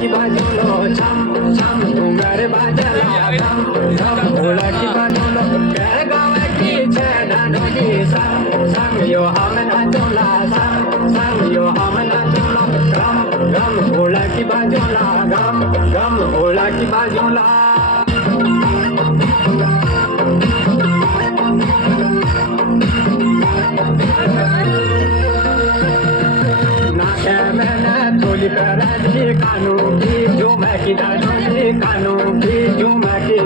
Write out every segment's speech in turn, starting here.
की बाजूलो छम छम घुंगर बाजला घम घम ढोला की बाजूलो गावाची छेडानोली संग संग यो हमना चोला संग संग यो हमना चोला घम घम ढोला की बाजूला घम घम ढोला की बाजूला थोली कराजी कानू की झूमर की दादी कानू की झूमर की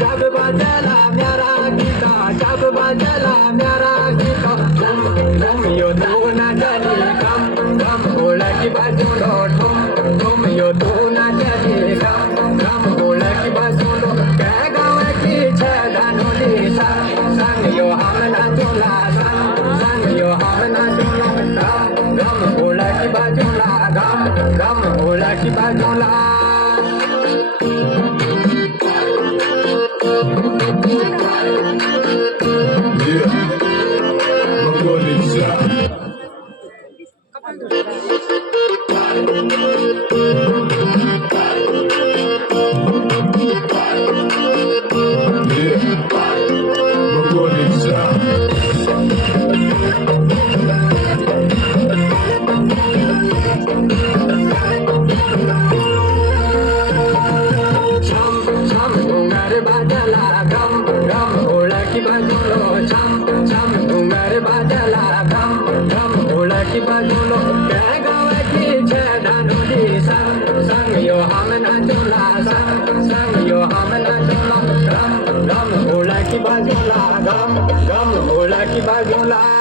जब बजला मेरा गीता जब बजला मेरा गीता तुम यो तू न चली कम कम बोला की बाजू लो तुम यो तू न चली कम कम बोला की बाजू लो कह गाँव की छेदानोली संग संग यो हमना चोला संग संग यो हमना चोला गम बोला की बाजूला गम बोला की बाजूला बाजला गम गम ढोला की बाजूलो छम छम घुंगर बाजला गम गम ढोला की बाजूलो गावाची छेडानोली संग संग यो हमना चोला संग संग यो हमना चोला गम गम ढोला की बाजूला गम गम ढोला की बाजूला